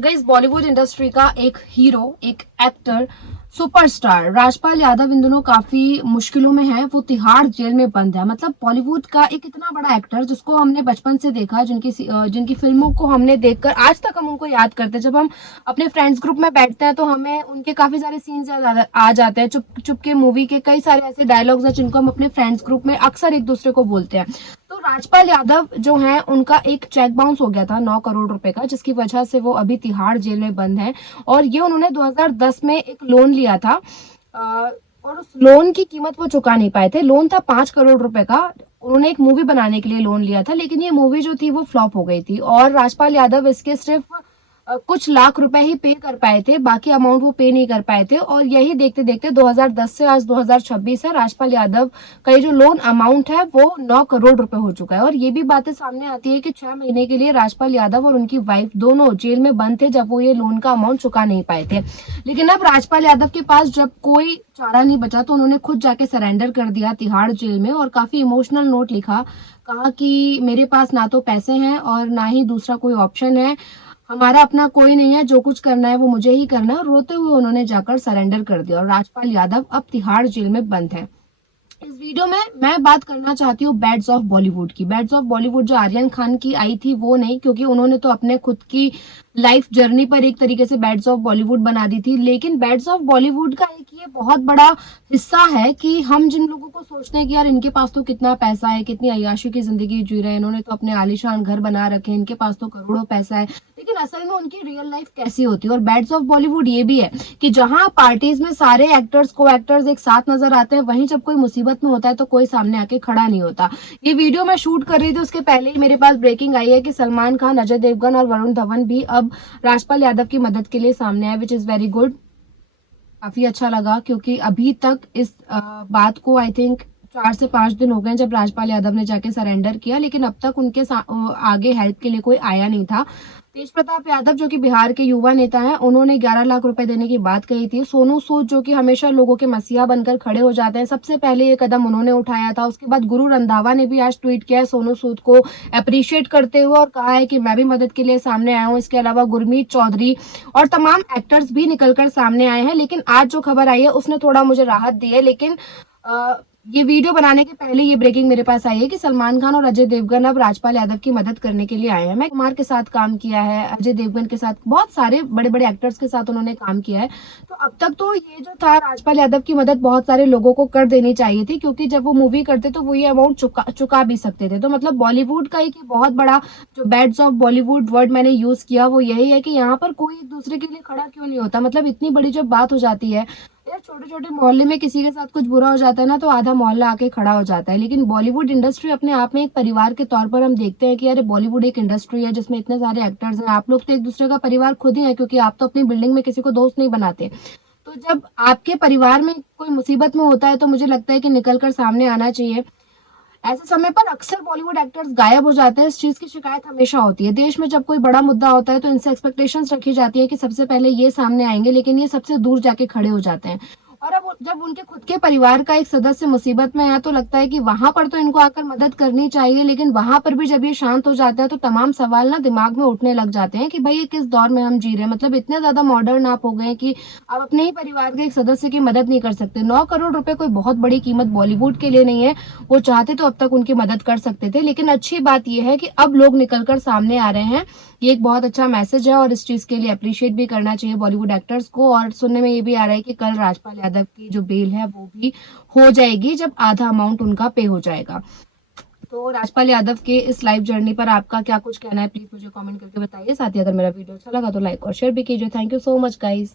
Guys, Bollywood industry का एक hero, एक एक्टर, सुपरस्टार राजपाल यादव इन दिनों काफी मुश्किलों में है। वो तिहाड़ जेल में बंद है। मतलब बॉलीवुड का एक इतना बड़ा एक्टर जिसको हमने बचपन से देखा, जिनकी फिल्मों को हमने देखकर आज तक हम उनको याद करते हैं। जब हम अपने फ्रेंड्स ग्रुप में बैठते हैं तो हमें उनके काफी सारे सीन्स याद आ जाते हैं। चुप चुप के मूवी के कई सारे ऐसे डायलॉग्स हैं जिनको हम अपने फ्रेंड्स ग्रुप में अक्सर एक दूसरे को बोलते हैं। तो राजपाल यादव जो है, उनका एक चेक बाउंस हो गया था 9 करोड़ रुपए का, जिसकी वजह से वो अभी तिहाड़ जेल में बंद है। और ये उन्होंने 2010 में एक लोन लिया था, और उस लोन की कीमत वो चुका नहीं पाए थे। लोन था 5 करोड़ रुपए का। उन्होंने एक मूवी बनाने के लिए लोन लिया था, लेकिन ये मूवी जो थी वो फ्लॉप हो गई थी, और राजपाल यादव इसके सिर्फ कुछ लाख रुपए ही पे कर पाए थे। बाकी अमाउंट वो पे नहीं कर पाए थे। और यही देखते देखते 2010 से आज 2026 है, राजपाल यादव का ये जो लोन अमाउंट है वो 9 करोड़ रुपए हो चुका है। और ये भी बातें सामने आती है कि 6 महीने के लिए राजपाल यादव और उनकी वाइफ दोनों जेल में बंद थे, जब वो ये लोन का अमाउंट चुका नहीं पाए थे। लेकिन अब राजपाल यादव के पास जब कोई चारा नहीं बचा तो उन्होंने खुद जाके सरेंडर कर दिया तिहाड़ जेल में, और काफी इमोशनल नोट लिखा। कहा कि मेरे पास ना तो पैसे हैं और ना ही दूसरा कोई ऑप्शन है। हमारा अपना कोई नहीं है, जो कुछ करना है वो मुझे ही करना है। और रोते हुए उन्होंने जाकर सरेंडर कर दिया, और राजपाल यादव अब तिहाड़ जेल में बंद है। इस वीडियो में मैं बात करना चाहती हूँ बैड्स ऑफ बॉलीवुड की। बैड्स ऑफ बॉलीवुड जो आर्यन खान की आई थी वो नहीं, क्योंकि उन्होंने तो अपने खुद की लाइफ जर्नी पर एक तरीके से बैड्स ऑफ बॉलीवुड बना दी थी। लेकिन बैड्स ऑफ बॉलीवुड का एक ये बहुत बड़ा हिस्सा है कि हम जिन लोगों को सोचते हैं कि यार इनके पास तो कितना पैसा है, कितनी अय्याशी की जिंदगी जी रहे हैं, इन्होंने तो अपने आलीशान घर बना रखे हैं, इनके पास तो करोड़ों पैसा है, लेकिन असल में उनकी रियल लाइफ कैसी होती है। और बैड्स ऑफ बॉलीवुड ये भी है कि जहां पार्टीज में सारे एक्टर्स को एक्टर्स एक साथ नजर आते हैं, वहीं जब कोई मुसीबत में होता है तो कोई सामने आके खड़ा नहीं होता। ये वीडियो मैं शूट कर रही थी, उसके पहले ही मेरे पास ब्रेकिंग आई है कि सलमान खान, अजय देवगन और वरुण धवन भी अब राजपाल यादव की मदद के लिए सामने आए, विच इज वेरी गुड। काफी अच्छा लगा, क्योंकि अभी तक इस बात को आई थिंक 4 से 5 दिन हो गए जब राजपाल यादव ने जाके सरेंडर किया, लेकिन अब तक उनके आगे हेल्प के लिए कोई आया नहीं था। तेज प्रताप यादव जो कि बिहार के युवा नेता हैं, उन्होंने 11 लाख रुपए देने की बात कही थी। सोनू सूद जो कि हमेशा लोगों के मसीहा बनकर खड़े हो जाते हैं, सबसे पहले ये कदम उन्होंने उठाया था। उसके बाद गुरु रंधावा ने भी आज ट्वीट किया है सोनू सूद को अप्रिशिएट करते हुए, और कहा है कि मैं भी मदद के लिए सामने आया हूँ। इसके अलावा गुरमीत चौधरी और तमाम एक्टर्स भी निकलकर सामने आए हैं। लेकिन आज जो खबर आई है उसने थोड़ा मुझे राहत दी है। लेकिन ये वीडियो बनाने के पहले ये ब्रेकिंग मेरे पास आई है कि सलमान खान और अजय देवगन अब राजपाल यादव की मदद करने के लिए आए हैं। मैं कुमार के साथ काम किया है, अजय देवगन के साथ, बहुत सारे बड़े बड़े एक्टर्स के साथ उन्होंने काम किया है। तो अब तक तो ये जो था, राजपाल यादव की मदद बहुत सारे लोगों को कर देनी चाहिए थी, क्योंकि जब वो मूवी करते तो वो ये अमाउंट चुका भी सकते थे। तो मतलब बॉलीवुड का एक बहुत बड़ा जो बैड्स ऑफ बॉलीवुड वर्ड मैंने यूज किया वो यही है कि यहाँ पर कोई एक दूसरे के लिए खड़ा क्यों नहीं होता। मतलब इतनी बड़ी जब बात हो जाती है यार, छोटे छोटे मोहल्ले में किसी के साथ कुछ बुरा हो जाता है ना, तो आधा मोहल्ला आके खड़ा हो जाता है। लेकिन बॉलीवुड इंडस्ट्री अपने आप में एक परिवार के तौर पर हम देखते हैं कि यार बॉलीवुड एक इंडस्ट्री है जिसमें इतने सारे एक्टर्स हैं। आप लोग तो एक दूसरे का परिवार खुद ही है, क्योंकि आप तो अपनी बिल्डिंग में किसी को दोस्त नहीं बनाते। तो जब आपके परिवार में कोई मुसीबत में होता है तो मुझे लगता है कि निकल कर सामने आना चाहिए। ऐसे समय पर अक्सर बॉलीवुड एक्टर्स गायब हो जाते हैं। इस चीज की शिकायत हमेशा होती है। देश में जब कोई बड़ा मुद्दा होता है तो इनसे एक्सपेक्टेशंस रखी जाती है कि सबसे पहले ये सामने आएंगे, लेकिन ये सबसे दूर जाके खड़े हो जाते हैं। और अब जब उनके खुद के परिवार का एक सदस्य मुसीबत में है तो लगता है कि वहां पर तो इनको आकर मदद करनी चाहिए, लेकिन वहां पर भी जब ये शांत हो जाता है तो तमाम सवाल ना दिमाग में उठने लग जाते हैं कि भाई ये किस दौर में हम जी रहे हैं। मतलब इतने ज्यादा मॉडर्न आप हो गए हैं कि आप अपने ही परिवार के एक सदस्य की मदद नहीं कर सकते। 9 करोड़ रुपए कोई बहुत बड़ी कीमत बॉलीवुड के लिए नहीं है। वो चाहते तो अब तक उनकी मदद कर सकते थे। लेकिन अच्छी बात यह है कि अब लोग निकलकर सामने आ रहे हैं। ये एक बहुत अच्छा मैसेज है, और इस चीज के लिए अप्रिशिएट भी करना चाहिए बॉलीवुड एक्टर्स को। और सुनने में ये भी आ रहा है कि कल राजपाल यादव की जो बेल है वो भी हो जाएगी, जब आधा अमाउंट उनका पे हो जाएगा। तो राजपाल यादव के इस लाइफ जर्नी पर आपका क्या कुछ कहना है, प्लीज मुझे कमेंट करके बताइए। साथ ही अगर मेरा वीडियो अच्छा लगा तो लाइक और शेयर भी कीजिए। Thank you so much guys.